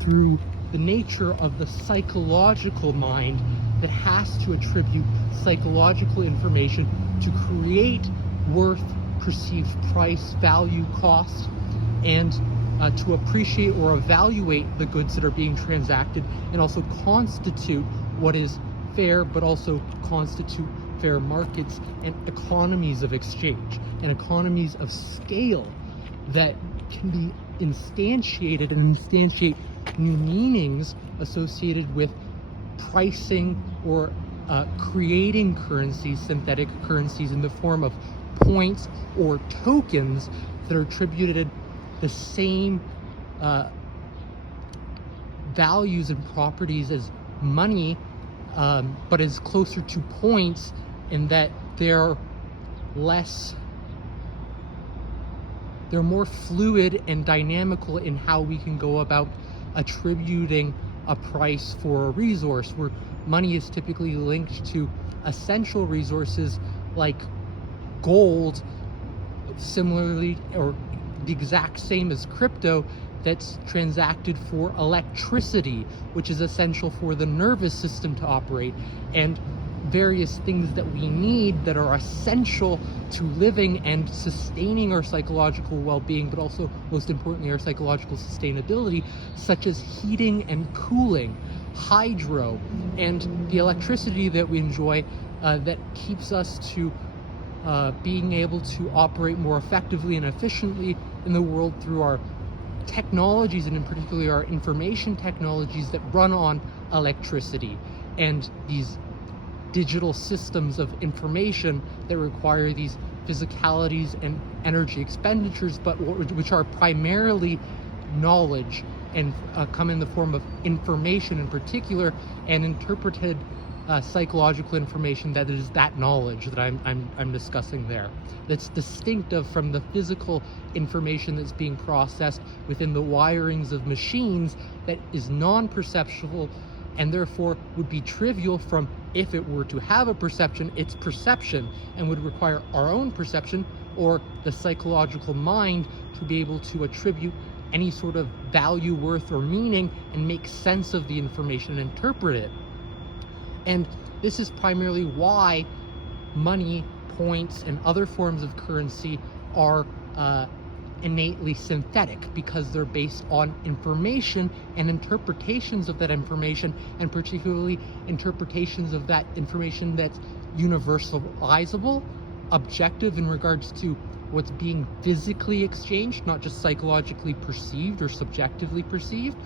through the nature of the psychological mind that has to attribute psychological information to create worth, perceived price, value, cost, and to appreciate or evaluate the goods that are being transacted, and also constitute what is fair, but also constitute fair markets and economies of exchange and economies of scale that can be instantiated and instantiate new meanings associated with pricing or creating currencies, synthetic currencies, in the form of points or tokens that are attributed the same values and properties as money, but is closer to points in that they're more fluid and dynamical in how we can go about attributing a price for a resource, where money is typically linked to essential resources like gold, similarly or the exact same as crypto, that's transacted for electricity, which is essential for the nervous system to operate, and various things that we need that are essential to living and sustaining our psychological well-being, but also, most importantly, our psychological sustainability, such as heating and cooling, hydro, and the electricity that we enjoy that keeps us to being able to operate more effectively and efficiently in the world through our technologies, and in particular our information technologies that run on electricity, and these digital systems of information that require these physicalities and energy expenditures, but which are primarily knowledge and come in the form of information in particular, and interpreted psychological information that is that knowledge that I'm discussing there. That's distinctive from the physical information that's being processed within the wirings of machines that is non-perceptual, and therefore would be trivial from, if it were to have a perception, its perception, and would require our own perception or the psychological mind to be able to attribute any sort of value, worth, or meaning and make sense of the information and interpret it. And this is primarily why money, points, and other forms of currency are innately synthetic, because they're based on information and interpretations of that information, and particularly interpretations of that information that's universalizable, objective in regards to what's being physically exchanged, not just psychologically perceived or subjectively perceived.